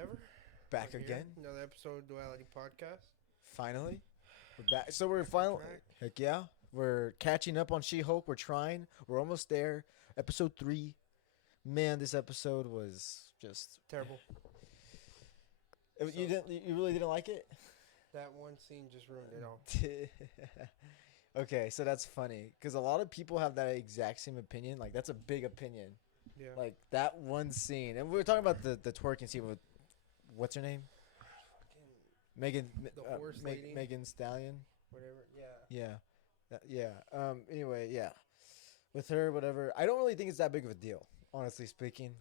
ever. Back We're here. again. Another episode of Duality podcast. Finally. We're back. So we're finally. Track. Heck yeah. We're catching up on SheHulk. We're trying. We're almost there. Episode 3. Man, this episode was just. Terrible. You didn't. You really didn't like it? That one scene just ruined it all. Okay, so that's funny because a lot of people have that exact same opinion. Like that's a big opinion. Yeah. Like that one scene, and we were talking about the twerking scene with what's her name? Fucking Megan. The horse lady. Megan Stallion. whatever. Yeah. Yeah. Yeah. Anyway, yeah. With her, whatever. I don't really think it's that big of a deal, honestly speaking.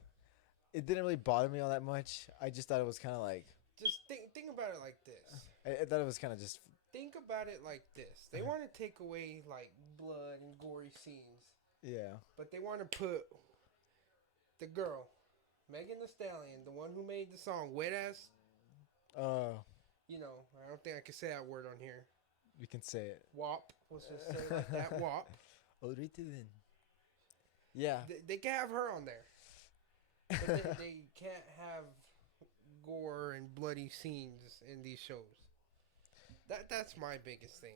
It didn't really bother me all that much. I just thought it was kind of like. Just think about it like this. I thought it was kind of just. Think about it like this. They want to take away like blood and gory scenes, Yeah. but they want to put the girl, Megan Thee Stallion, the one who made the song "Wet Ass." Oh. I don't think I can say that word on here. You can say it. WAP. Let's just say it like that. WAP. Alright then. Yeah. They can have her on there, but they can't have gore and bloody scenes in these shows. That's my biggest thing.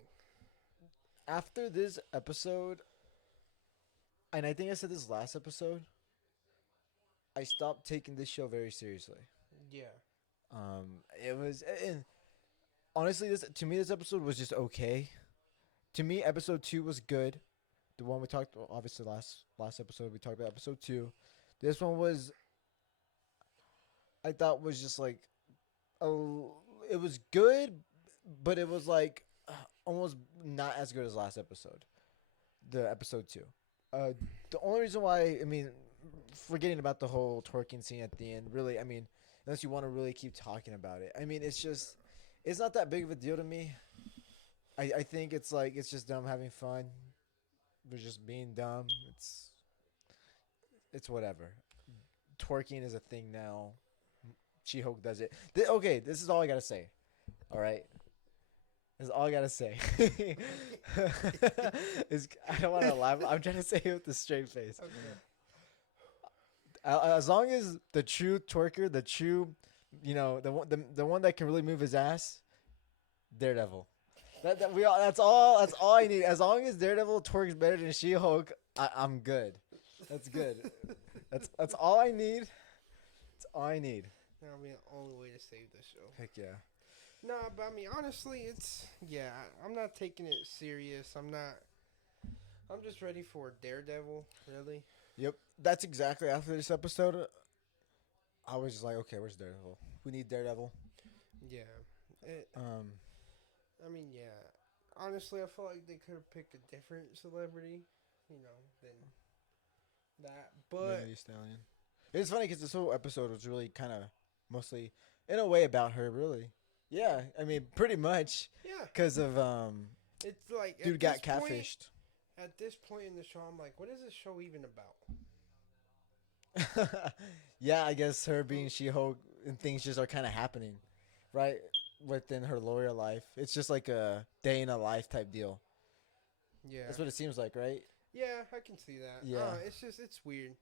After this episode, and I think I said this last episode, I stopped taking this show very seriously. Yeah. It was, and honestly, this episode was just okay. To me, episode 2 was good. The one we talked, obviously last episode we talked about episode 2. This one was, I thought was just like, it was good, but it was like almost not as good as last episode, the episode 2. The only reason why, I mean, forgetting about the whole twerking scene at the end, really, I mean, unless you want to really keep talking about it, I mean, it's not that big of a deal to me. I think it's just them having fun. They're just being dumb. It's whatever. Twerking is a thing now. SheHulk does it. Okay, this is all I gotta say. All right. This is all I gotta say. I don't want to laugh. I'm trying to say it with a straight face. Okay. As long as the true twerker, the true, the one that can really move his ass, Daredevil. That's all I need. As long as Daredevil twerks better than SheHulk, I'm good. That's good. That's all I need. That's all I need. That'll be the only way to save this show. Heck yeah. No, but I mean, honestly, I'm not taking it serious. I'm just ready for Daredevil, really. Yep. That's exactly after this episode. I was just like, okay, where's Daredevil? We need Daredevil. Yeah. I mean, yeah. Honestly, I feel like they could have picked a different celebrity, than that. But Megan Thee Stallion. It's funny because this whole episode was really kind of mostly, in a way, about her, really. Yeah, I mean, pretty much. yeah, Because of, it's like dude got catfished. At this point in the show, I'm like, what is this show even about? Yeah, I guess her being SheHulk and things just are kind of happening, right? Within her lawyer life. It's just like a day in a life type deal. Yeah, That's what it seems like, right? yeah, I can see that. Yeah. It's weird.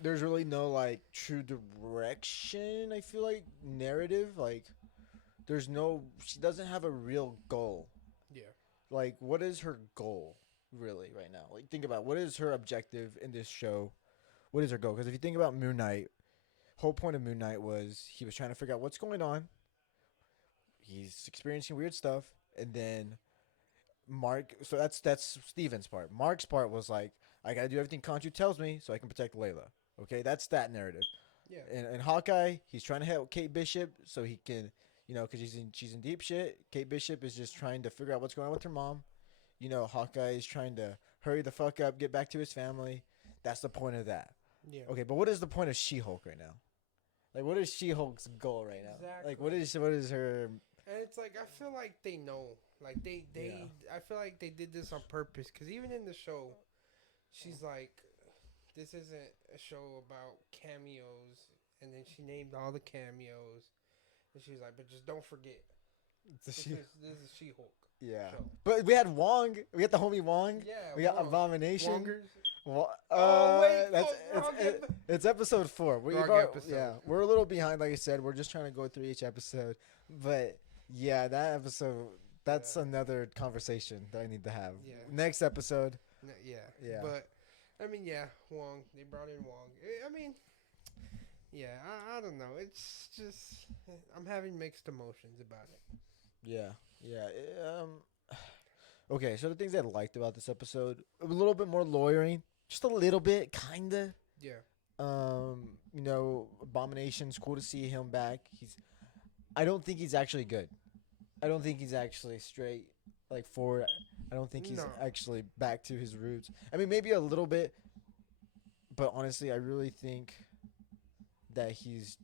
There's really no like true direction, I feel like, narrative. Like she doesn't have a real goal. Yeah, Like, what is her goal really right now? Like, think about what is her objective in this show. What is her goal? Because if you think about Moon Knight, whole point of Moon Knight was he was trying to figure out what's going on. He's experiencing weird stuff, and then Mark. So that's Steven's part. Mark's part was like, I gotta do everything Khonshu tells me so I can protect Layla. Okay, that's that narrative. yeah, And Hawkeye, he's trying to help Kate Bishop so he can, because she's in deep shit. Kate Bishop is just trying to figure out what's going on with her mom. Hawkeye is trying to hurry the fuck up, get back to his family. That's the point of that. yeah. Okay, but what is the point of SheHulk right now? Like, what is SheHulk's goal right now? Exactly. Like, what is her? And it's like I feel like they know, like they. Yeah. I feel like they did this on purpose because even in the show, she's like, "This isn't a show about cameos," and then she named all the cameos, and she's like, "But just don't forget, this is SheHulk." Yeah, show. but we had Wong. We got the homie Wong. Yeah, we got Wong. Abomination. Wongers. Wait, Oh, wait, that's Wongers It's episode 4. Wrong episode. Yeah, we're a little behind. Like I said, we're just trying to go through each episode. But yeah, that episode. That's Yeah. another conversation that I need to have. Yeah. Next episode. Yeah. Yeah. But I mean, yeah, Wong. They brought in Wong. I mean, yeah. I don't know. It's just I'm having mixed emotions about it. Yeah. Yeah. Okay, so the things I liked about this episode, a little bit more lawyering, just a little bit, kinda. Yeah. Abomination's cool to see him back. I don't think he's actually good. I don't think he's actually straight, like forward. I don't think he's No. actually back to his roots. I mean, maybe a little bit, but honestly, I really think that he's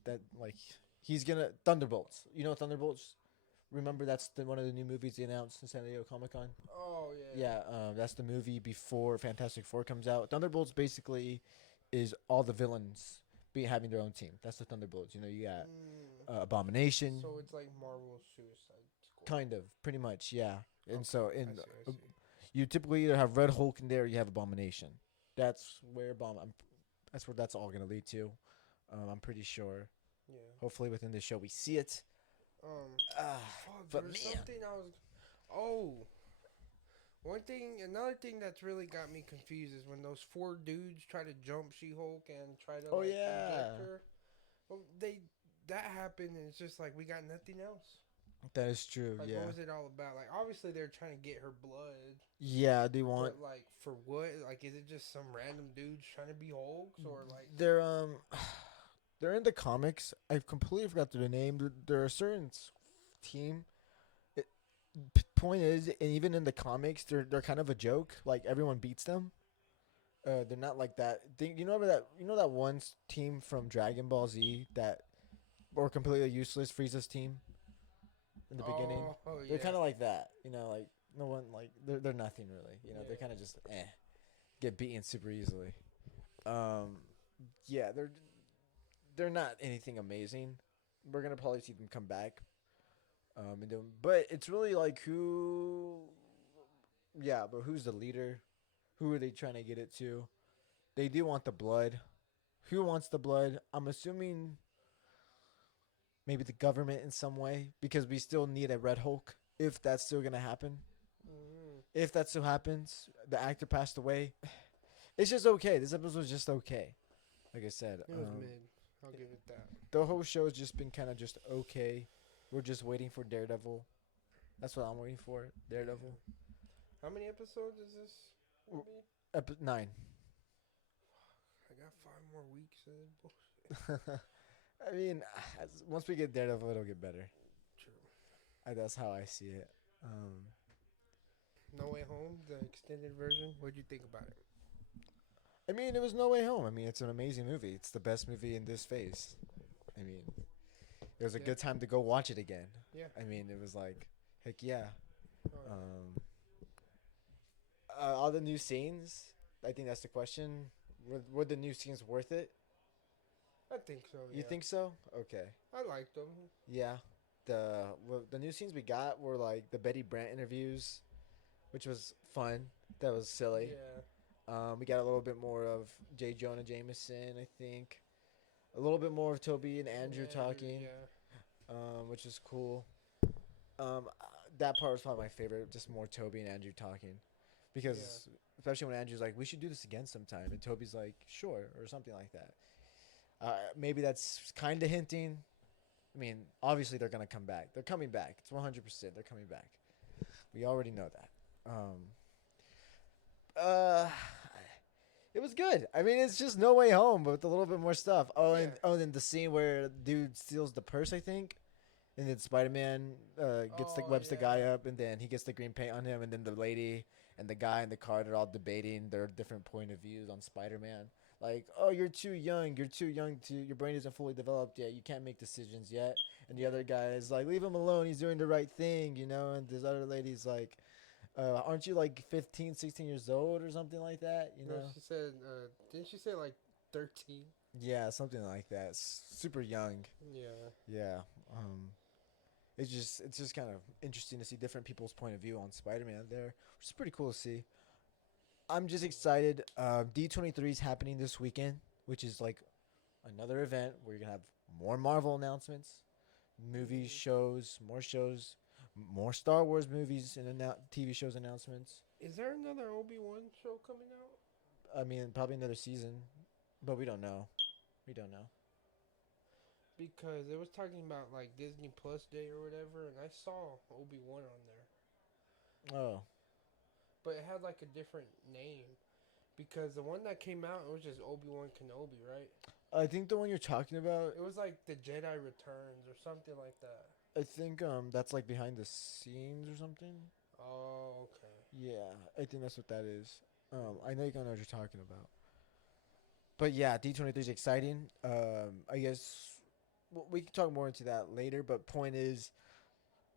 gonna Thunderbolts. You know Thunderbolts. Remember that's one of the new movies they announced in San Diego Comic Con. Oh yeah. Yeah, that's the movie before Fantastic Four comes out. Thunderbolts basically is all the villains having their own team. That's the Thunderbolts. You know, you got Abomination. So it's like Marvel Suicide Squad. Kind of, pretty much, yeah. And Okay, so I see. you typically either have Red Hulk in there, or you have Abomination. That's where that's all gonna lead to. I'm pretty sure. Yeah. Hopefully within the show we see it. But There's man, something I was. Oh. Another thing that's really got me confused is when those 4 dudes try to jump She-Hulk and try to inject her. Well, that happened and it's just like we got nothing else. that is true. Like Yeah, what was it all about? Like obviously they're trying to get her blood. yeah. They want But like for what? Like is it just some random dudes trying to be Hulks or like? they're in the comics. I completely forgot their name. They're a certain team. Point is, and even in the comics, they're kind of a joke. Like everyone beats them. They're not like that. You know that one team from Dragon Ball Z that were completely useless. Frieza's team in the beginning. Oh They're yeah. kind of like that. You know, like no one like they're nothing really. You know, Yeah. they're kind of just get beaten super easily. Yeah, they're not anything amazing. We're gonna probably see them come back. But it's really like but who's the leader? Who are they trying to get it to? They do want the blood. Who wants the blood? I'm assuming maybe the government in some way because we still need a Red Hulk if that's still gonna happen. Mm-hmm. If that still happens, the actor passed away. It's just okay. This episode was just okay. Like I said, It was mid. I'll give it that. the whole show has just been kind of just okay. We're just waiting for Daredevil. That's what I'm waiting for. Daredevil. How many episodes is this? Will be? 9. I got 5 more weeks of this bullshit. I mean, once we get Daredevil, it'll get better. True. That's how I see it. No Way Home, the extended version. What'd you think about it? I mean, it was No Way Home. I mean, it's an amazing movie. It's the best movie in this phase. I mean, it was a good time to go watch it again. Yeah. I mean, it was like, heck yeah. Oh, yeah. All the new scenes. I think that's the question. Were the new scenes worth it? I think so. Yeah. You think so? Okay. I liked them. Yeah. The new scenes we got were like the Betty Brant interviews, which was fun. That was silly. Yeah. We got a little bit more of J. Jonah Jameson, I think. A little bit more of Toby and Andrew talking, which is cool. That part was probably my favorite, just more Toby and Andrew talking. Because, especially when Andrew's like, we should do this again sometime. And Toby's like, sure, or something like that. Maybe that's kind of hinting. I mean, obviously they're going to come back. They're coming back. It's 100%. They're coming back. We already know that. It was good. I mean, it's just No Way Home, but with a little bit more stuff. And the scene where dude steals the purse, I think, and then Spider-Man webs the guy up, and then he gets the green paint on him, and then the lady and the guy in the car, they're all debating their different point of views on Spider-Man. Like, oh, you're too young. Your brain isn't fully developed yet. You can't make decisions yet. And the other guy is like, leave him alone. He's doing the right thing, you know. And this other lady's like, aren't you like 15, 16 years old or something like that? You know. No, she said, didn't she say like 13? Yeah, something like that. Super young. Yeah. Yeah. It's just kind of interesting to see different people's point of view on Spider-Man there, which is pretty cool to see. I'm just excited. D23 is happening this weekend. which is like another event where you're gonna have more Marvel announcements, movies, Mm. shows, more Star Wars movies and TV shows announcements. Is there another Obi-Wan show coming out? I mean, probably another season, but we don't know. We don't know. Because it was talking about like Disney Plus Day or whatever, and I saw Obi-Wan on there, Oh, but it had like a different name. Because the one that came out, it was just Obi-Wan Kenobi, right? I think the one you're talking about. It was like the Jedi Returns or something like that. I think that's like behind the scenes or something. Oh, okay. Yeah, I think that's what that is. I know you know what you're talking about. But yeah, D23 is exciting. I guess we can talk more into that later. But point is,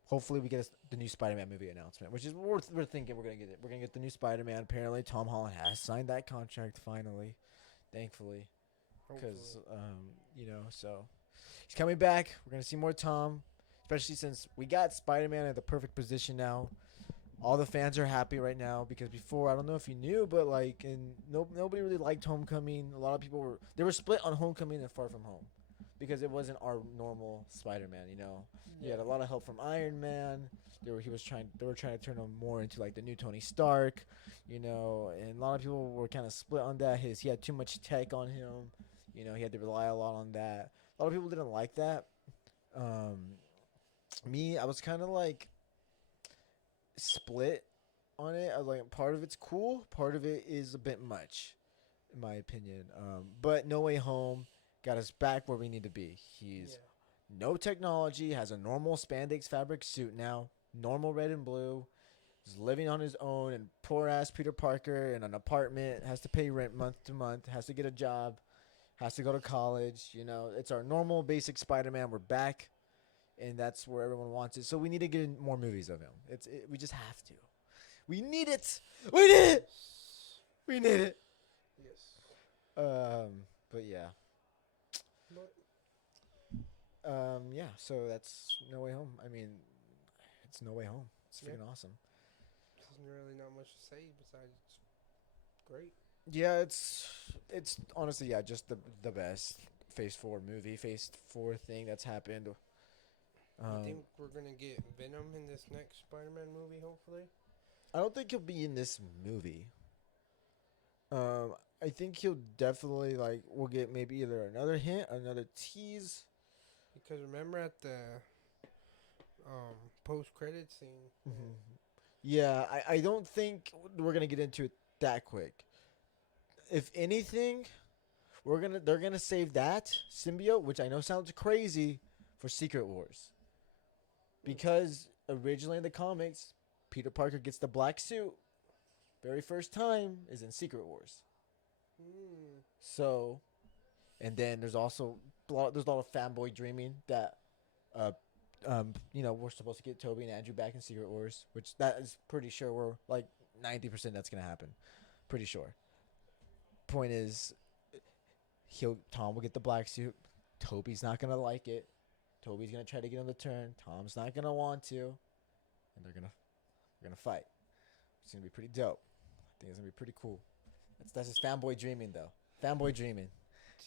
hopefully we get the new Spider-Man movie announcement, which is we're thinking we're gonna get it. We're gonna get the new Spider-Man. Apparently, Tom Holland has signed that contract finally, thankfully, Hopefully. because so he's coming back. We're gonna see more Tom, especially since we got Spider-Man in the perfect position now. All the fans are happy right now because before I don't know if you knew, but like nobody really liked Homecoming. A lot of people were split on Homecoming and Far From Home because it wasn't our normal Spider-Man. You Yeah. had a lot of help from Iron Man. They were trying to turn him more into like the new Tony Stark, and a lot of people were kind of split on that. He had too much tech on him. He had to rely a lot on that. A lot of people didn't like that. Um, Me, I was kind of like split on it. I was like, part of it's cool, part of it is a bit much, in my opinion. But No Way Home got us back where we need to be. He's Yeah. no technology, has a normal spandex fabric suit now, normal red and blue. He's living on his own, and poor ass Peter Parker in an apartment has to pay rent month to month, has to get a job, has to go to college. It's our normal basic Spider-Man. We're back, and that's where everyone wants it. So we need to get more movies of him. We just have to. We need it. We need it. Yes. We need it. Yes. But yeah. But Yeah. So that's No Way Home. I mean, it's No Way Home. It's yeah, freaking awesome. there's really not much to say besides it's great. Yeah, it's honestly just the best Phase 4 movie, Phase 4 thing that's happened. You Um, think we're gonna get Venom in this next Spider-Man movie? Hopefully, I don't think he'll be in this movie. Um, I think he'll definitely like we'll get maybe either another hint, another tease. because remember at the post-credit scene, Hmm. Yeah, I don't think we're gonna get into it that quick. If anything, they're gonna save that symbiote, which I know sounds crazy, for Secret Wars. Because originally in the comics, Peter Parker gets the black suit. Very first time is in Secret Wars. hmm, So, and then there's also there's a lot of fanboy dreaming that, uh, we're supposed to get Toby and Andrew back in Secret Wars, which that is pretty sure we're like 90% that's gonna happen. Pretty sure. Point is, Tom will get the black suit. Toby's not gonna like it. Toby's gonna try to get him to turn. Tom's not gonna want to, and we're gonna fight. It's gonna be pretty dope. I think it's gonna be pretty cool. That's just fanboy dreaming though. Fanboy dreaming.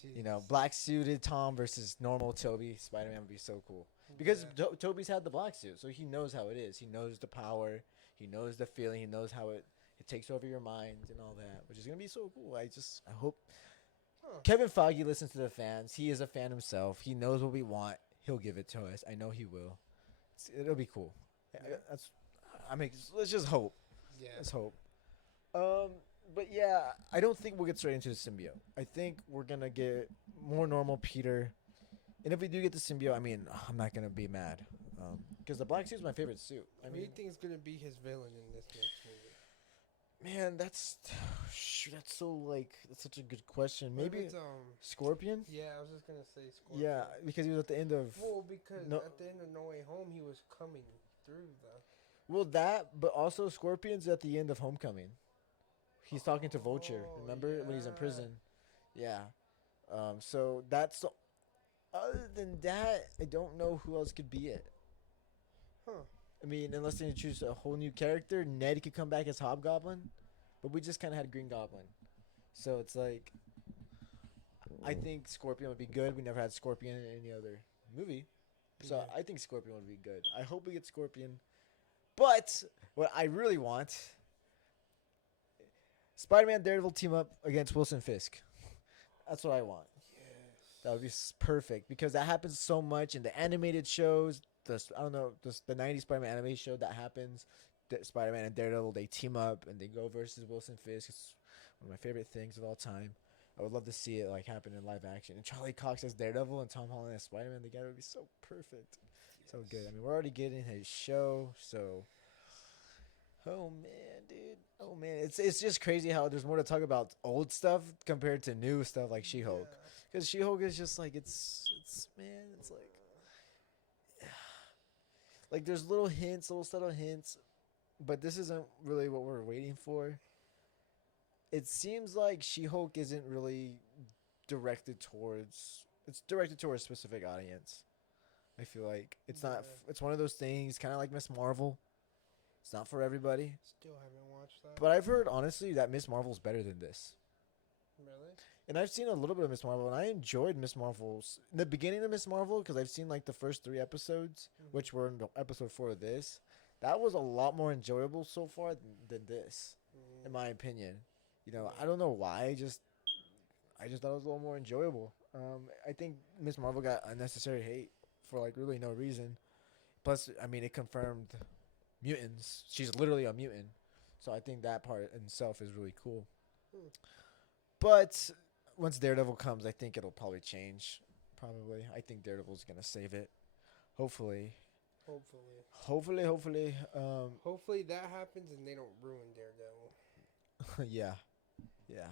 Jesus. Black suited Tom versus normal Toby. Spider Man would be so cool because Yeah. Toby's had the black suit, so he knows how it is. He knows the power. He knows the feeling. He knows how it takes over your mind and all that, which is gonna be so cool. I hope Huh. Kevin Feige listens to the fans. He is a fan himself. He knows what we want. He'll give it to us. I know he will. It'll be cool. Yeah. That's. I mean, let's just hope. Yeah. Let's hope. Um, but yeah, I don't think we'll get straight into the symbiote. I think we're gonna get more normal Peter, and if we do get the symbiote, I mean, I'm not gonna be mad, because the black suit's my favorite suit. I Who do mean, you think is gonna be his villain in this next movie? man, that's so like that's such a good question. What if Maybe it's Scorpion. Yeah, I was just gonna say Scorpion. Yeah, because he was at the end of Well, because no, at the end of No Way Home, he was coming through the. well that, but also Scorpion's at the end of Homecoming. He's talking to Vulture. Oh, Remember when he's in yeah. prison? Yeah. So that's other than that, I don't know who else could be it. Huh. I mean, unless they choose a whole new character, Ned could come back as Hobgoblin, but we just kind of had Green Goblin, so it's like I think Scorpion would be good. We never had Scorpion in any other movie. So Yeah. I think Scorpion would be good. I hope we get Scorpion. But what I really want, Spider-Man Daredevil team up against Wilson Fisk. That's what I want. Yes. That would be perfect because that happens so much in the animated shows. I don't know, the '90s Spider-Man animated show that happens. Spider-Man and Daredevil, they team up and they go versus Wilson Fisk. It's one of my favorite things of all time. I would love to see it like happen in live action. And Charlie Cox as Daredevil and Tom Holland as Spider-Man together would be so perfect, so good. I mean, we're already getting his show, so oh man, dude. Oh man, it's just crazy how there's more to talk about old stuff compared to new stuff like She-Hulk. Because She-Hulk is just like it's man, it's like there's little hints, little subtle hints, but this isn't really what we're waiting for. It seems like She-Hulk isn't really directed towards. It's directed towards a specific audience. I feel like it's not. Yeah. It's one of those things, kind of like Miss Marvel. It's not for everybody. Still haven't watched that. But I've heard honestly that Miss Marvel's better than this. Really? And I've seen a little bit of Miss Marvel, and I enjoyed Miss Marvel's in the beginning of Miss Marvel because I've seen like the first 3 episodes, which were in episode 4 of this. That was a lot more enjoyable so far than this, in my opinion. You know, I don't know why. I just thought it was a little more enjoyable. I think Miss Marvel got unnecessary hate for like really no reason. Plus, I mean, it confirmed mutants. She's literally a mutant, so I think that part in itself is really cool. But once Daredevil comes, I think it'll probably change. Probably, I think Daredevil's gonna save it. Hopefully, Hopefully. hopefully. Hopefully that happens and they don't ruin Daredevil. Yeah, yeah.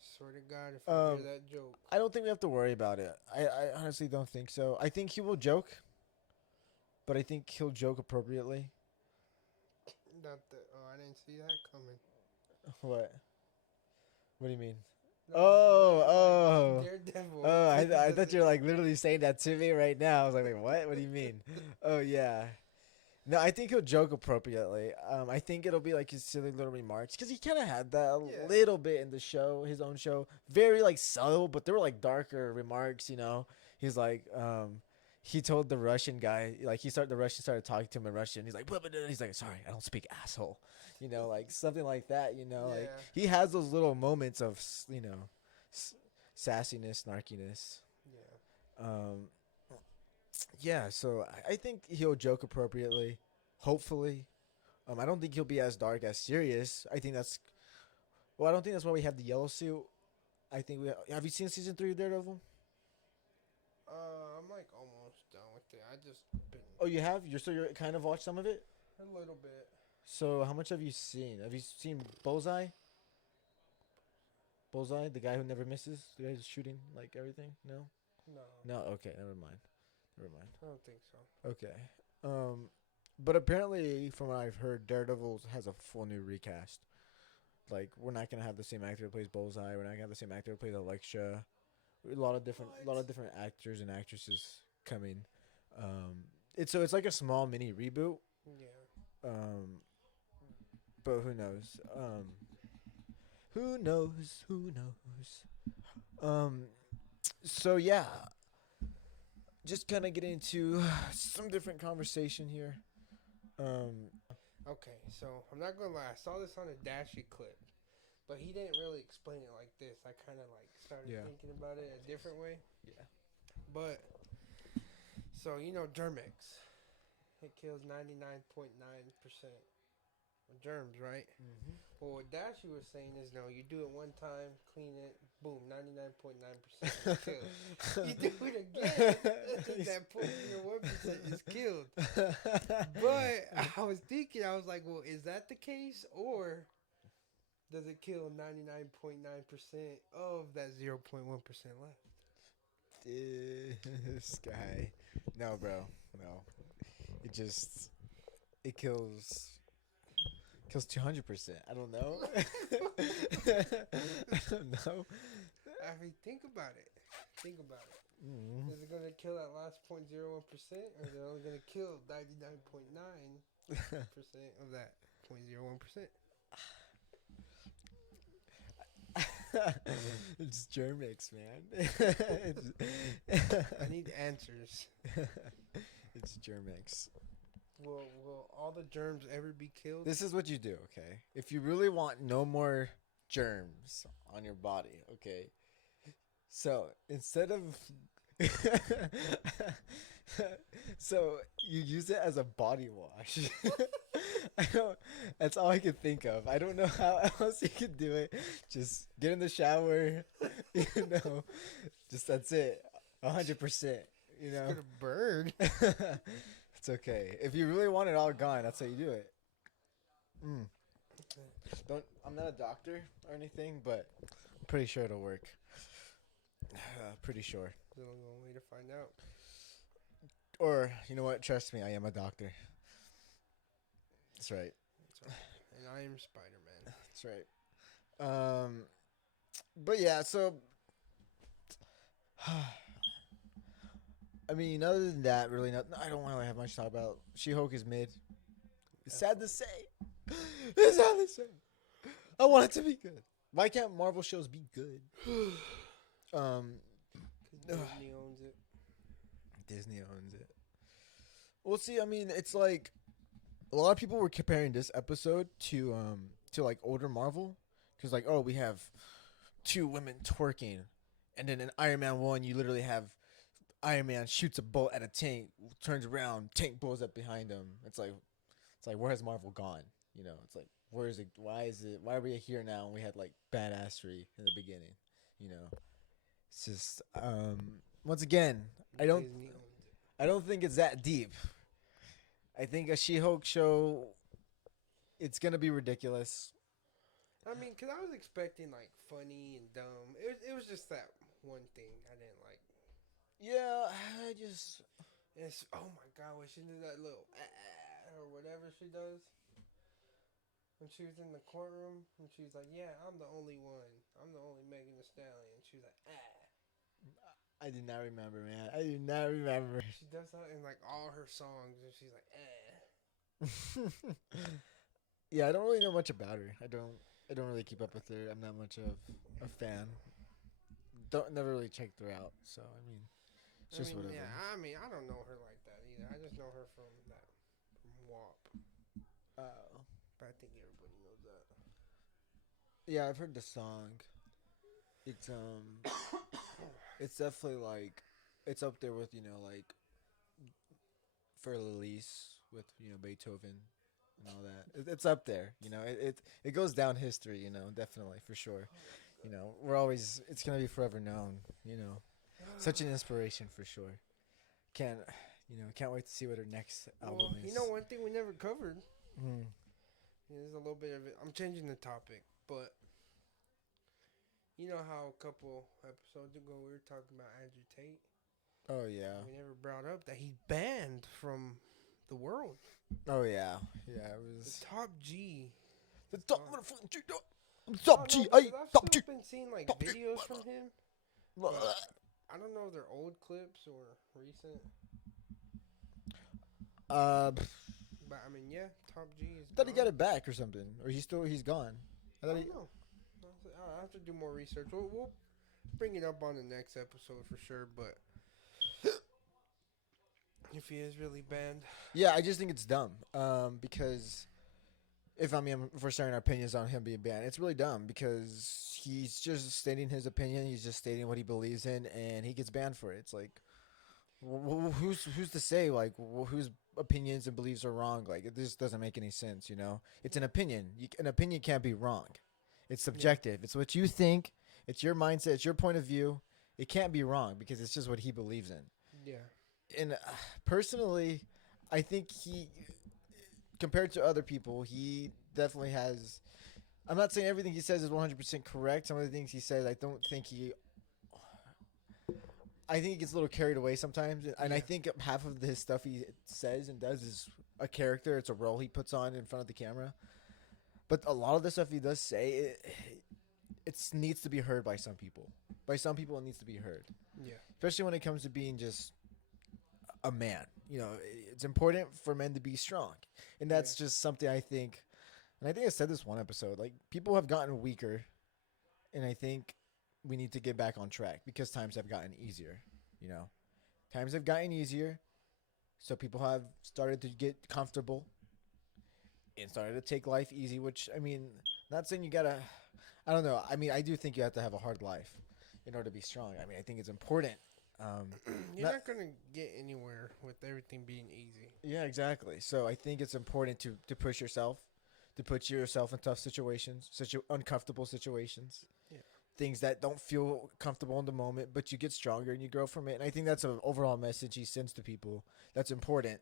Swear to God, if I hear that joke. I don't think we have to worry about it. I honestly don't think so. I think he will joke, but I think he'll joke appropriately. Not that. Oh, I didn't see that coming. What? What do you mean? No, Oh. Daredevil. Oh, I thought you were like literally saying that to me right now. I was like, wait, what? What do you mean? Oh, yeah. No, I think he'll joke appropriately. I think it'll be like his silly little remarks because he kind of had that a little bit in the show, his own show. Very like subtle, but they were like darker remarks. You know, he's like, he told the Russian guy, like the Russian started talking to him in Russian. He's like, blah, blah, blah. He's like, sorry, I don't speak asshole. You know, like something like that. You know, like he has those little moments of sassiness, snarkiness. Yeah. Yeah, so I think he'll joke appropriately. Hopefully, I don't think he'll be as dark as serious. I think that's I don't think that's why we have the yellow suit. I think we have you seen season 3 of Daredevil? I'm like almost done with it. I just been Oh, you have? You're kind of watched some of it. a little bit. So how much have you seen? Have you seen Bullseye? Bullseye, the guy who never misses, the guy who's shooting like everything. No. No. No. Okay. Never mind. Never mind. I don't think so. Okay. But apparently, from what I've heard, Daredevil has a full new recast. Like, we're not gonna have the same actor who plays Bullseye. We're not gonna have the same actor who plays Elektra. A lot of different actors and actresses coming. It's like a small mini reboot. Yeah. But who knows? Who knows? Who knows? So yeah. Just kind of get into some different conversation here. Okay, so I'm not gonna lie. I saw this on a Dashy clip, but he didn't really explain it like this. I kind of like started thinking about it a different way. Yeah. But so Germex, it kills 99.9% of germs, right? Mm-hmm. Well, what Dashy was saying is, no, you do it one time, clean it, boom, 99.9% killed. You do it again, that 0.01% is killed. But I was thinking, I was like, well, is that the case, or does it kill 99.9% of that 0.1% left? This guy, no, bro, no. It kills 200%. I don't know. I don't know. I mean, think about it. Mm. Is it going to kill that last 0.01%, or is it only going to kill 99.9% of that 0.01%? It's Germix, man. I need answers. It's Germix. Will all the germs ever be killed? This is what you do, okay? If you really want no more germs on your body, okay? So instead of so you use it as a body wash. I don't. That's all I could think of. I don't know how else you could do it. Just get in the shower, you know. Just that's it. 100%. You It's know. gonna burn. It's okay. If you really want it all gone, that's how you do it. Mm. Don't. I'm not a doctor or anything, but I'm pretty sure it'll work. Pretty sure. There's only one way to find out. Or you know what? Trust me, I am a doctor. That's right. That's all right. And I am Spider Man. That's right. But yeah. So, I mean, other than that, really, not. I don't really have much to talk about. She-Hulk is mid. It's sad to say. It's sad to say. I want it to be good. Why can't Marvel shows be good? Because Disney owns it. Disney owns it. Well, see, I mean, it's like a lot of people were comparing this episode to like older Marvel, because like, oh, we have two women twerking, and then in Iron Man 1, you literally have Iron Man shoots a bolt at a tank, turns around, tank blows up behind him. It's like where has Marvel gone? You know, it's like where is it? Why are we here now? And we had like badassery in the beginning. You know, it's just once again, Disney owns it. I don't think it's that deep. I think a She-Hulk show, it's gonna be ridiculous. I mean, because I was expecting like funny and dumb. It was just that one thing I didn't like. Yeah, I just. It's, oh my god, when she did that little or whatever she does. When she was in the courtroom, and she was like, "Yeah, I'm the only one. I'm the only Megan Thee Stallion." She was like, I did not remember, man. I do not remember. She does that in like all her songs, and she's like, Yeah, I don't really know much about her. I don't really keep up with her. I'm not much of a fan. Never really checked her out. So I mean, it's just whatever. Yeah, I mean, I don't know her like that either. I just know her from WAP. But I think everybody knows that. Yeah, I've heard the song. It's it's definitely like, it's up there with, like For Elise with, Beethoven and all that. It's up there, it goes down history, definitely for sure. It's gonna be forever known, such an inspiration for sure. Can't wait to see what her next album is. One thing we never covered. Mm. There's a little bit of it. I'm changing the topic, but you know how a couple episodes ago we were talking about Andrew Tate? Oh, yeah. We never brought up that he's banned from the world. Oh, yeah. Yeah, it was... The Top G. The top motherfucking G. Top G. Hey, top G. I've been seeing like videos from him. I don't know if they're old clips or recent. But I mean, yeah, Top G is. I thought he got it back or something, or he's gone. I don't know. I have to do more research. We'll bring it up on the next episode for sure. But if he is really banned, yeah, I just think it's dumb. Because if we're sharing our opinions on him being banned, it's really dumb because he's just stating his opinion. He's just stating what he believes in, and he gets banned for it. It's like, who's to say like whose opinions and beliefs are wrong? Like, it just doesn't make any sense. It's an opinion. An opinion can't be wrong. It's subjective. Yeah. It's what you think. It's your mindset. It's your point of view. It can't be wrong because it's just what he believes in. Yeah. And personally, I think compared to other people, he definitely has. I'm not saying everything he says is 100% correct. Some of the things he says, I think he gets a little carried away sometimes. And I think half of his stuff he says and does is a character. It's a role he puts on in front of the camera. But a lot of the stuff he does say, it needs to be heard by some people. By some people, it needs to be heard. Yeah. Especially when it comes to being just a man. It's important for men to be strong. And that's just something I think. And I think I said this one episode. Like, people have gotten weaker and I think we need to get back on track because times have gotten easier. You know, times have gotten easier, so people have started to get comfortable and started to take life easy. Which I mean, not saying you gotta. I don't know. I mean, I do think you have to have a hard life in order to be strong. I mean, I think it's important. You're Not not gonna get anywhere with everything being easy. Yeah, exactly. So I think it's important to push yourself, to put yourself in tough situations, such uncomfortable situations, Yeah. things that don't feel comfortable in the moment, but you get stronger and you grow from it. And I think that's an overall message he sends to people. That's important.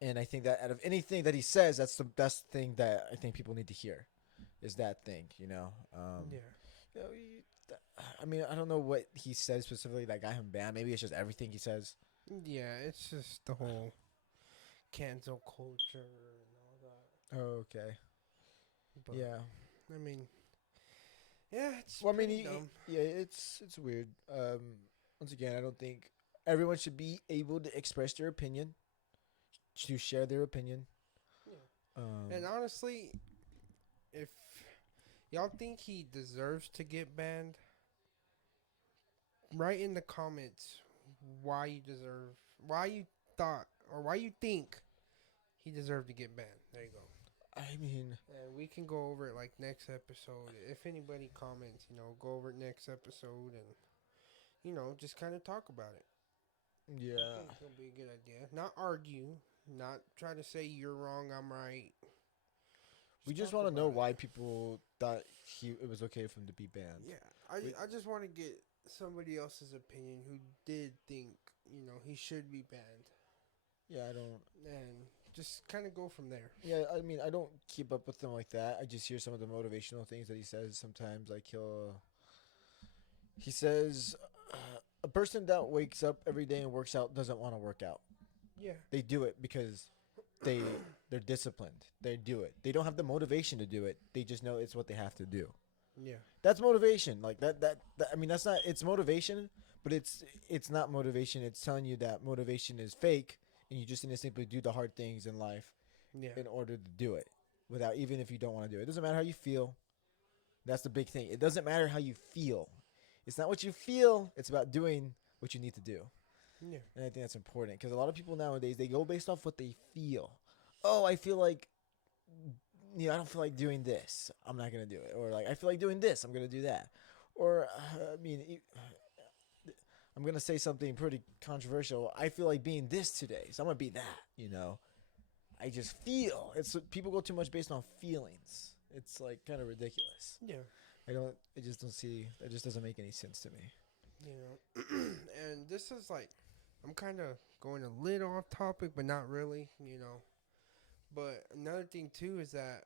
And I think that out of anything that he says, that's the best thing that I think people need to hear, is that thing. Yeah. You know, I mean, I don't know what he said specifically that got him banned. Maybe it's just everything he says. Yeah, it's just the whole cancel culture and all that. Oh, okay. But Yeah. I mean, yeah, it's Well, I mean, pretty dumb. yeah, it's weird. Once again, I don't think everyone should be able to express their opinion, to share their opinion. Yeah. And honestly, if y'all think he deserves to get banned, write in the comments why you deserve, why you thought, or why you think he deserved to get banned. There you go. I mean, And we can go over it like next episode. If anybody comments, go over it next episode and, just kind of talk about it. I yeah, think it'll be a good idea. Not argue, not try to say you're wrong, I'm right. we Just just talk want to know about it. why people thought it was okay for him to be banned. Yeah, We, I just want to get somebody else's opinion who did think, he should be banned. yeah, I don't. And just kind of go from there. Yeah, I mean, I don't keep up with him like that. I just hear some of the motivational things that he says sometimes. Like he says, a person that wakes up every day and works out doesn't want to work out. Yeah. They do it because they're disciplined. They do it. They don't have the motivation to do it. They just know it's what they have to do. Yeah. That's motivation. Like that I mean, that's not. It's motivation, but it's not motivation. It's telling you that motivation is fake, and you just need to simply do the hard things in life Yeah. in order to do it. Without even if you don't want to do it, it doesn't matter how you feel. That's the big thing. It doesn't matter how you feel. It's not what you feel. It's about doing what you need to do. Yeah. And I think that's important because a lot of people nowadays they go based off what they feel. Oh, I feel like I don't feel like doing this. I'm not gonna do it. Or like I feel like doing this. I'm gonna do that. Or I mean, I'm gonna say something pretty controversial. I feel like being this today, so I'm gonna be that. I just feel. It's people go too much based on feelings. It's like kind of ridiculous. Yeah. I don't. I just don't see. That just doesn't make any sense to me. And this is like, I'm kind of going a little off topic, but not really. But another thing too is that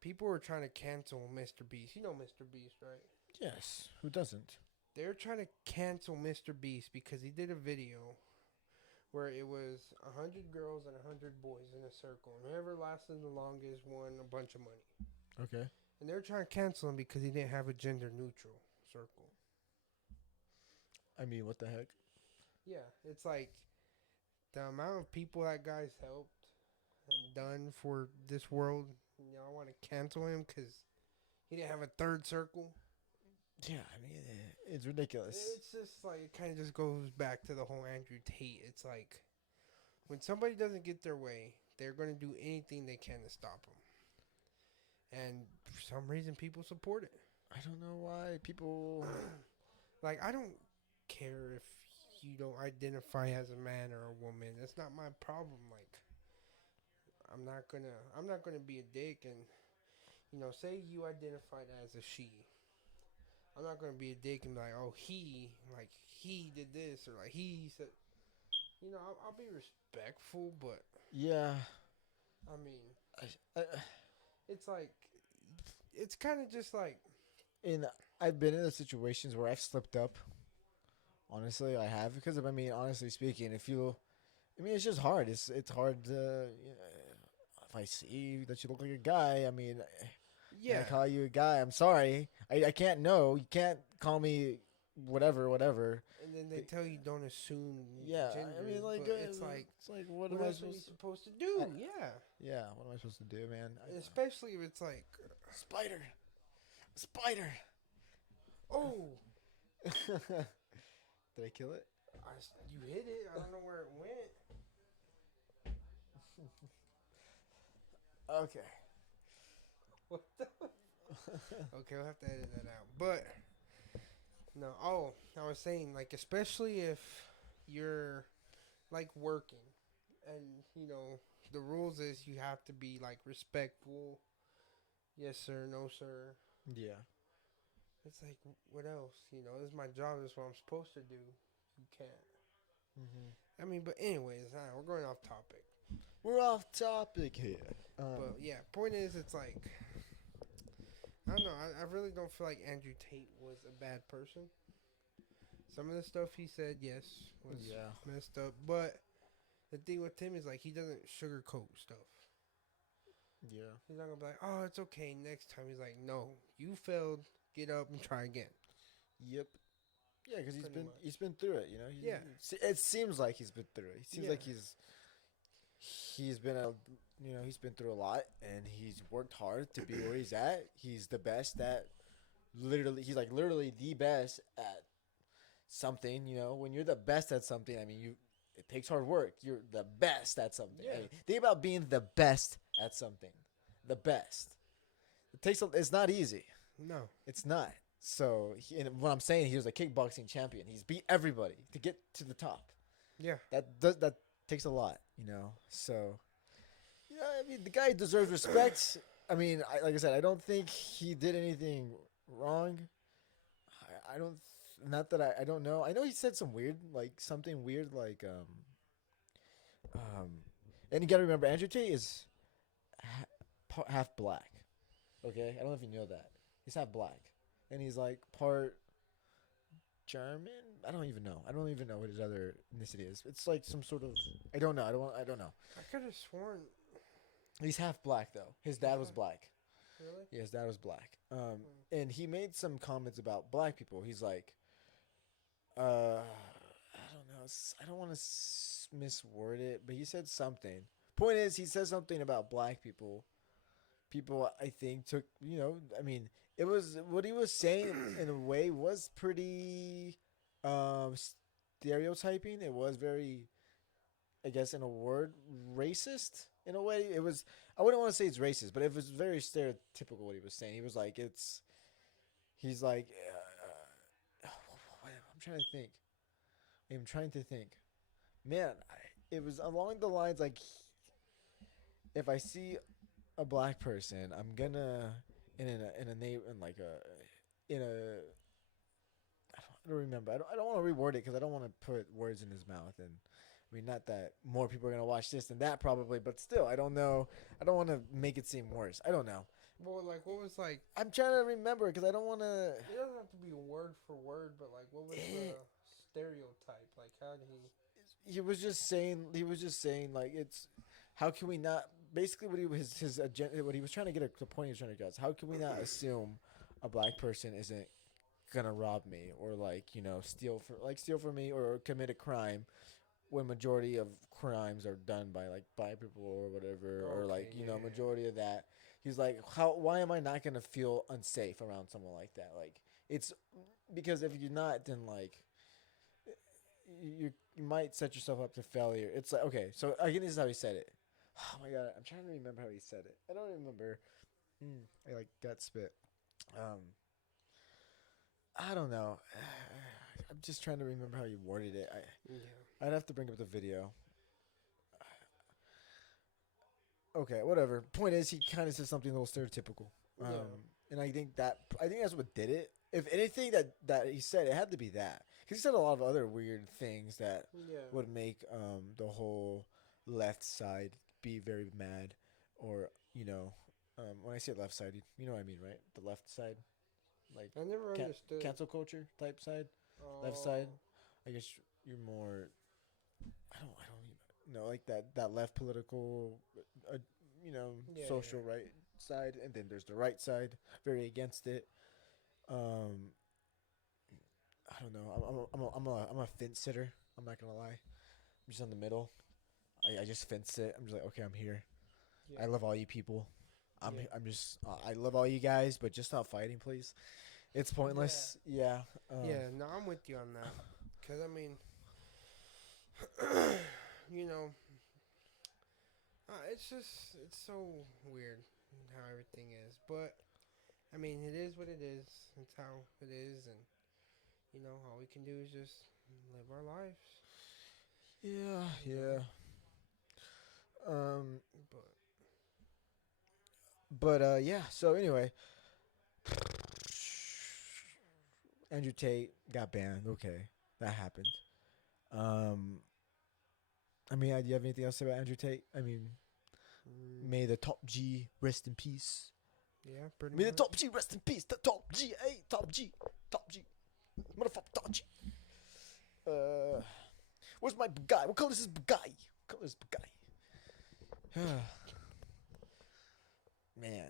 people were trying to cancel Mr. Beast. You know Mr. Beast, right? Yes. Who doesn't? They're trying to cancel Mr. Beast because he did a video where it was 100 girls and 100 boys in a circle. And whoever lasted the longest won a bunch of money. Okay. And they're trying to cancel him because he didn't have a gender neutral circle. I mean, what the heck? Yeah, it's like the amount of people that guy's helped and done for this world. I want to cancel him because he didn't have a third circle. Yeah, I mean, it's ridiculous. It's just like, it kind of just goes back to the whole Andrew Tate. It's like, when somebody doesn't get their way, they're going to do anything they can to stop them. And for some reason, people support it. I don't know why people. Like, I don't care if you don't identify as a man or a woman. That's not my problem. Like, I'm not gonna be a dick and say you identified as a she. I'm not gonna be a dick and be like, oh, he did this, or like he said. I'll be respectful, but Yeah. I mean, I, it's like, it's kind of just like, in I've been in the situations where I've slipped up. Honestly, I have because I mean, honestly speaking, it's just hard. It's hard to. If I see that you look like a guy, I mean, yeah. I call you a guy. I'm sorry. I can't know. You can't call me whatever. And then they tell you don't assume Yeah, gender. I mean, like, but it's like what am what I else are you supposed to do? Yeah. Yeah, what am I supposed to do, man? Especially if it's like Spider. Spider. Oh, Did I kill it? you hit it. I don't know where it went. Okay. What the? Okay, we'll have to edit that out. But no. Oh, I was saying like especially if you're like working, and the rules is you have to be like respectful. Yes sir, no sir. Yeah. It's like what else? This is my job. This is what I'm supposed to do. You can't. Mm-hmm. I mean, but anyways, we're going off topic. We're off topic here. But yeah, point is, it's like I don't know. I really don't feel like Andrew Tate was a bad person. Some of the stuff he said, yes, was Yeah. messed up. But the thing with Tim is like he doesn't sugarcoat stuff. Yeah. He's not gonna be like, "Oh, it's okay." Next time, he's like, "No, you failed. Get up and try again." Yep. Yeah, because Pretty much. he's been through it. You know. Yeah. It seems like he's been through it. It seems Yeah. like he's been he's been through a lot, and he's worked hard to be where he's at. He's the best at he's like literally the best at something. When you're the best at something, I mean, it takes hard work. You're the best at something. Yeah. I mean, think about being the best at something. The best. It's not easy. No. It's not. So, and what I'm saying, he was a kickboxing champion. He's beat everybody to get to the top. Yeah. That takes a lot. So, I mean, the guy deserves respect. I mean, like I said, I don't think he did anything wrong. I don't. Not that I don't know. I know he said something weird, um, and you got to remember, Andrew Tate is half black. Okay, I don't know if you know that. He's half black, and he's like part German. I don't even know. I don't even know what his other ethnicity is. It's like some sort of. I don't know. I don't know. I could have sworn. He's half black though. His dad was black. Really? Yeah, his dad was black. And he made some comments about black people. He's like, I don't know. I don't want to misword it, but he said something. Point is, he said something about black people. People, I think, took, I mean, it was what he was saying in a way was pretty um, stereotyping. It was very, I guess, in a word, racist in a way. It was, I wouldn't want to say it's racist, but it was very stereotypical what he was saying. He was like, he's like, I'm trying to think. I'm trying to think. Man, it was along the lines like, if I see a black person, I'm gonna in a I don't remember. I don't want to reword it because I don't want to put words in his mouth. And I mean, not that more people are gonna watch this than that probably, but still, I don't know. I don't want to make it seem worse. I don't know. Well, like what was like? I'm trying to remember because I don't want to. It doesn't have to be word for word, but like what was the stereotype? Like how did he? He was just saying. He was just saying like it's. How can we not? Basically, what he was his agenda. What he was trying to get the point he was trying to get is how can we not assume a black person isn't gonna rob me or steal from me or commit a crime when majority of crimes are done by like black people or whatever or like majority of that. He's like, why am I not gonna feel unsafe around someone like that? Like it's because if you're not, then like you might set yourself up to failure. It's like okay, so again, this is how he said it. Oh my god, I'm trying to remember how he said it. I don't remember. I like got spit. I don't know. I'm just trying to remember how you worded it. I'd have to bring up the video. Okay, whatever. Point is, he kind of said something a little stereotypical. And I think that's what did it. If anything that he said, it had to be that. Because he said a lot of other weird things that would make the whole left side be very mad, or when I say left side, you know what I mean, right? The left side, like I never understood. cancel culture type side, left side. I guess you're more. I don't even know like that left political, social right side, and then there's the right side, very against it. I don't know. I'm a fence sitter. I'm not gonna lie. I'm just in the middle. I just fence it. I'm just like, okay, I'm here. I love all you people. Yeah. I'm just I love all you guys, but just stop fighting, please. It's Yeah. pointless. Yeah. Yeah. No, I'm with you on that. Cause I mean, you know, it's so weird how everything is. But I mean, it is what it is. It's how it is, and all we can do is just live our lives. Yeah. You know, Yeah. Um. but But yeah. So anyway, Andrew Tate got banned. Okay, that happened. Um. I mean, do you have anything else to say about Andrew Tate? I mean, mm, may the top G rest in peace. yeah, pretty May the much. top G rest in peace. The top G, hey, top G, top G, motherfucker, top G. Uh, where's my guy? What color is this guy? What color is this guy? Man,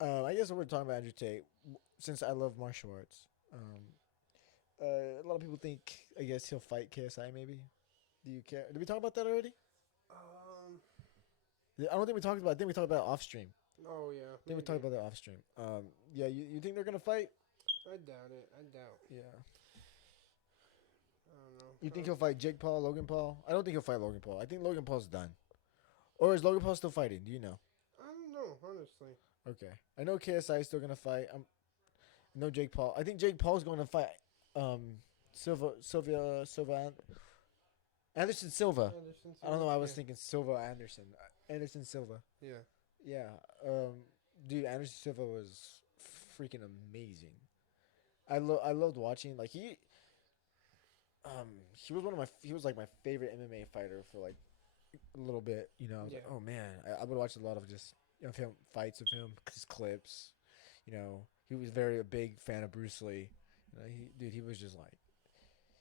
I guess we're talking about Andrew Tate since I love martial arts. A lot of people think I guess he'll fight KSI. Maybe. Do you care? Did we talk about that already? Um. I don't think we talked about. I think we talked about it off stream. Oh yeah, I think we talked maybe. about that off stream. Yeah. You think they're gonna fight? I doubt it. I doubt. Yeah. I don't know. You think he'll fight Jake Paul, Logan Paul? I don't think he'll fight Logan Paul. I think Logan Paul's done. Or is Logan Paul still fighting? Do you know? I don't know. Honestly. Okay. I know KSI is still gonna fight. I know Jake Paul. I think Jake Paul's going to fight Silva Anderson Silva. Anderson I don't know. Silva? I was Yeah. thinking Silva Anderson. Anderson Silva. Yeah. Yeah. Dude, Anderson Silva was freaking amazing. I loved watching. Like he was he was like my favorite MMA fighter for like a little bit. I was like, Yeah. oh man, I would watch a lot of just of him fights of him, his clips. He was a big fan of Bruce Lee. He was just like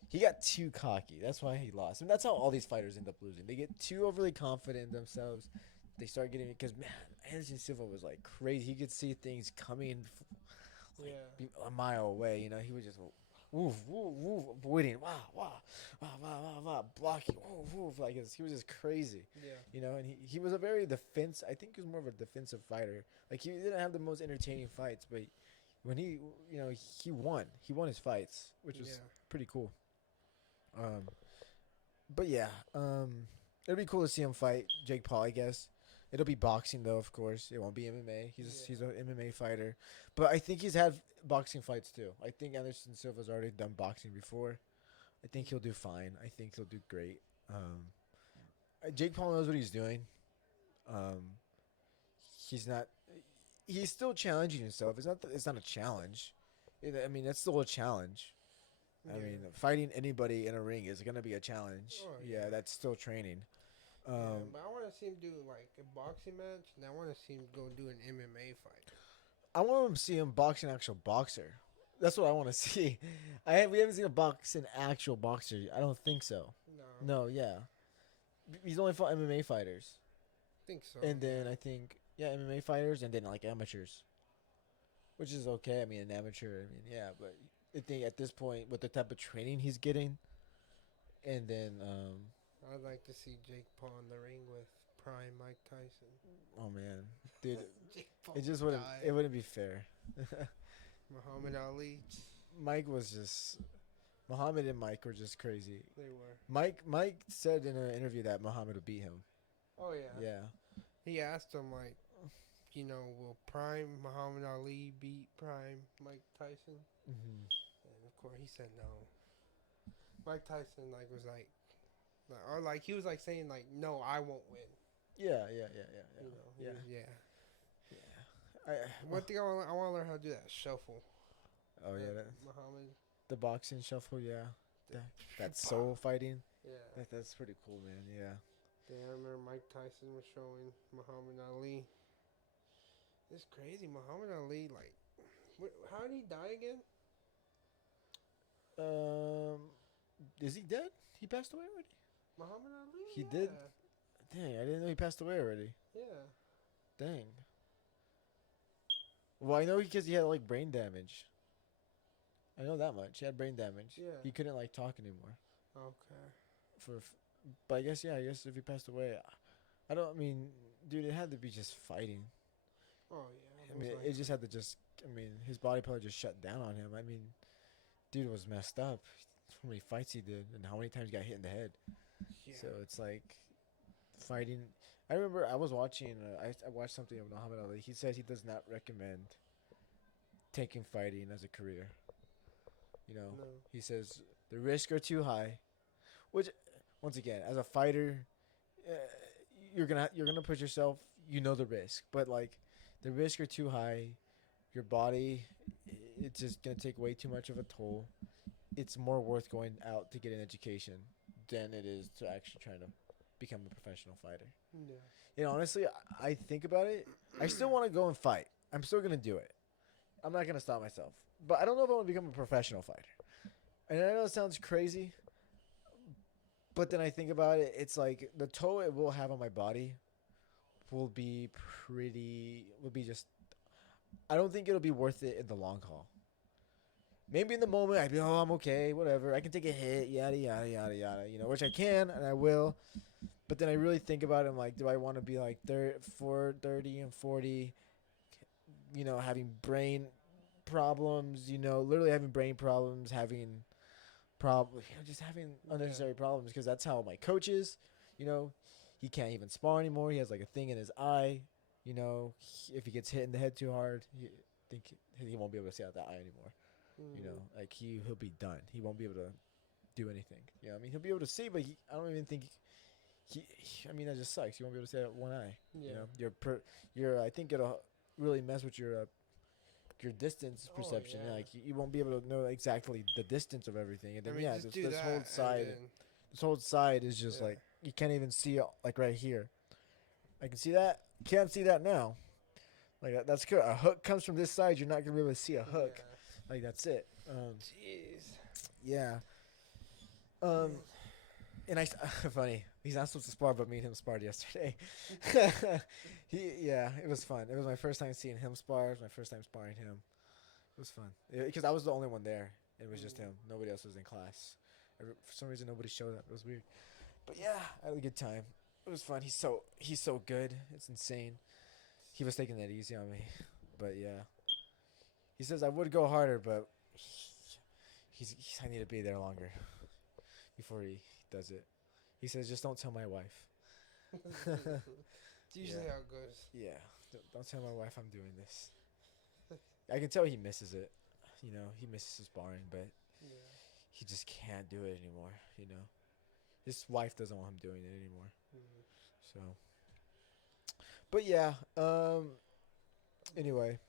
he got too cocky. That's why he lost. And that's how all these fighters end up losing. They get too overly confident in themselves. They start getting because man, Anderson Silva was like crazy. He could see things coming Yeah. a mile away. He was just woof woof woof avoiding blocking woof woof like he was just crazy. Yeah. And he was a very defense. I think he was more of a defensive fighter. Like he didn't have the most entertaining fights, but when he won. He won his fights, which was pretty cool. But yeah, it'll be cool to see him fight Jake Paul. I guess it'll be boxing though, of course. It won't be MMA. He's an MMA fighter, but I think he's had boxing fights too. I think Anderson Silva's already done boxing before. I think he'll do fine. I think he'll do great. Jake Paul knows what he's doing. Um, he's not. He's still challenging himself. It's not a challenge. I mean, that's still a challenge. I mean, fighting anybody in a ring is gonna be a challenge. Oh, yeah, yeah. that's still training. But I want to see him do like a boxing match, and I want to see him go do an MMA fight. I want to see him box an actual boxer. That's what I want to see. We haven't seen an actual boxer. I don't think so. No. No, yeah, he's only fought MMA fighters, Think so. and then I think MMA fighters, and then like amateurs, which is okay. I mean, an amateur. I mean, yeah, but I think at this point, with the type of training he's getting, and then I'd like to see Jake Paul in the ring with prime Mike Tyson. oh man, dude, Jake Paul it just would wouldn't. die. It wouldn't be fair. Muhammad Ali. Mike was just Muhammad and Mike were just crazy. They were. Mike said in an interview that Muhammad would beat him. Oh yeah. Yeah. He asked him like, will prime Muhammad Ali beat prime Mike Tyson? Mm-hmm. And of course he said no. Mike Tyson or like he was like saying like, no, I won't win. Yeah. Yeah. I, One thing I want to learn how to do that shuffle. oh yeah, Muhammad. the boxing shuffle. Yeah, that soul fighting. Yeah. That's pretty cool, man. Yeah. I remember Mike Tyson was showing Muhammad Ali. It's crazy. Muhammad Ali, like, how did he die again? Is he dead? He passed away already. Muhammad Ali? He did? Dang, I didn't know he passed away already. Yeah. Dang. Well, I know because he had like brain damage. I know that much. He had brain damage. Yeah. He couldn't like talk anymore. Okay. But I guess if he passed away, I don't. I mean, dude, it had to be just fighting. Oh yeah, I mean, most it just likely. had to just. I mean, his body probably just shut down on him. I mean, dude was messed up. How many fights he did, and how many times he got hit in the head. Yeah. So it's like fighting. I remember I was watching. I watched something of Muhammad Ali. He says he does not recommend taking fighting as a career. You know, No. he says the risks are too high. Which, once again, as a fighter, uh, you're gonna put yourself. You know the risk, but like, the risks are too high. Your body, it's just gonna take way too much of a toll. It's more worth going out to get an education than it is to actually trying to become a professional fighter. Yeah. You know, honestly, I think about it. I still want to go and fight. I'm still gonna do it. I'm not gonna stop myself. But I don't know if I want to become a professional fighter. And I know it sounds crazy, but then I think about it. It's like the toll it will have on my body will be pretty. Will be just. I don't think it'll be worth it in the long haul. Maybe in the moment I'd be, oh, I'm okay, whatever. I can take a hit, yada yada yada yada. You know, which I can and I will. But then I really think about it. I'm like, do I want to be like 30 and 40? You know, having brain problems. You know, literally having brain problems, having just having Yeah. unnecessary problems because that's how my coach is. You know, he can't even spar anymore. He has like a thing in his eye. You know, if he gets hit in the head too hard, think he won't be able to see out that eye anymore. You know, Mm. like he'll be done. He won't be able to do anything. You know, I mean, he'll be able to see, but I don't even think I mean, that just sucks. You won't be able to see out of one eye. You Yeah. know, your I think it'll really mess with your distance Oh perception. yeah. Like you won't be able to know exactly the distance of everything, and I then mean, yeah, just do that, and then this whole side is just yeah. like you can't even see it, like right here. I can see that. Can't see that now. Like that's good. A hook comes from this side. You're not gonna be able to see a hook. Yeah. Like that's it. Jeez. Yeah. Man. Um, and funny. He's not supposed to spar, but me and him sparred yesterday. Yeah, it was fun. It was my first time seeing him spar. It was my first time sparring him. It was fun because I was the only one there. It was just him. Nobody else was in class. For some reason, nobody showed up. It was weird. But yeah, I had a good time. It was fun. He's so good. It's insane. He was taking that easy on me, but yeah. He says I would go harder, but I need to be there longer before he does it. He says just don't tell my wife. It's usually Yeah, how it goes. yeah. Don't tell my wife I'm doing this. I can tell he misses it. You know, he misses his sparring, but Yeah. he just can't do it anymore. You know, his wife doesn't want him doing it anymore. Mm. So, but yeah. Anyway,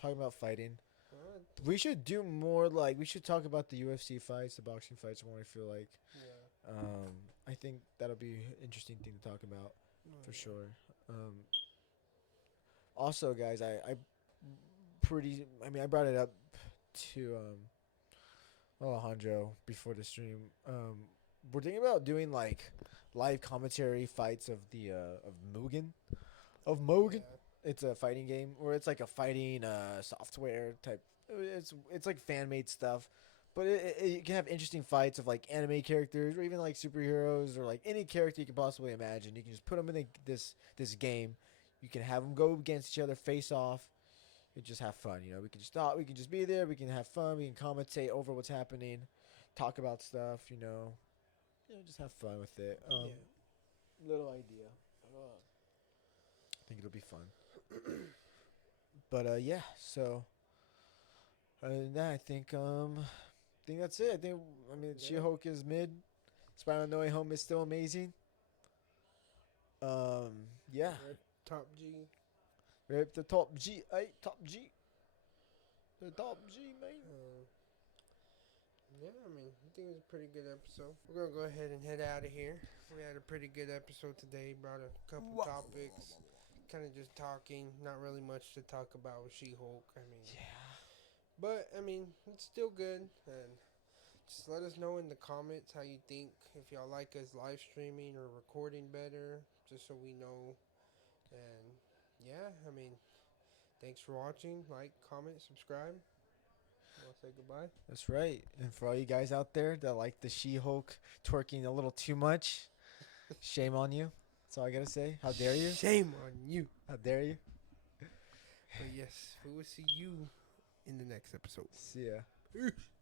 talking about fighting, Alright. we should do more. Like we should talk about the UFC fights, the boxing fights more. I feel like. Yeah. Um, I think that'll be an interesting thing to talk about Oh, for yeah. sure. Also, guys, I brought it up to Alejandro before the stream. We're thinking about doing like live commentary fights of the of Mugen of Mogan. Yeah. It's a fighting game where it's like a fighting software type. It's like fan made stuff, but you can have interesting fights of like anime characters or even like superheroes or like any character you can possibly imagine. You can just put them in this game. You can have them go against each other, face off. You just have fun. You know, we can just talk. We can just be there. We can have fun. We can commentate over what's happening, talk about stuff. Just have fun with it. Yeah. Little idea. I think it'll be fun. But yeah, so other than that, I think that's it. I mean, Yeah. She-Hulk is mid. Spider-Man: No Way Home is still amazing. Yeah, Rip Top G. right the top G, top G, the top G, man. Yeah, I mean, I think it was a pretty good episode. We're gonna go ahead and head out of here. We had a pretty good episode today. Brought a couple topics. Kind of just talking. Not really much to talk about with She-Hulk. I mean, Yeah, but I mean, it's still good. And just let us know in the comments how you think. If y'all like us live streaming or recording better, just so we know. And yeah, I mean, thanks for watching. Like, comment, subscribe. Want to say goodbye? that's right. And for all you guys out there that like the She-Hulk twerking a little too much, shame on you. That's all I gotta say. How dare you? Shame on you. How dare you? But yes, we will see you in the next episode. See ya. Peace.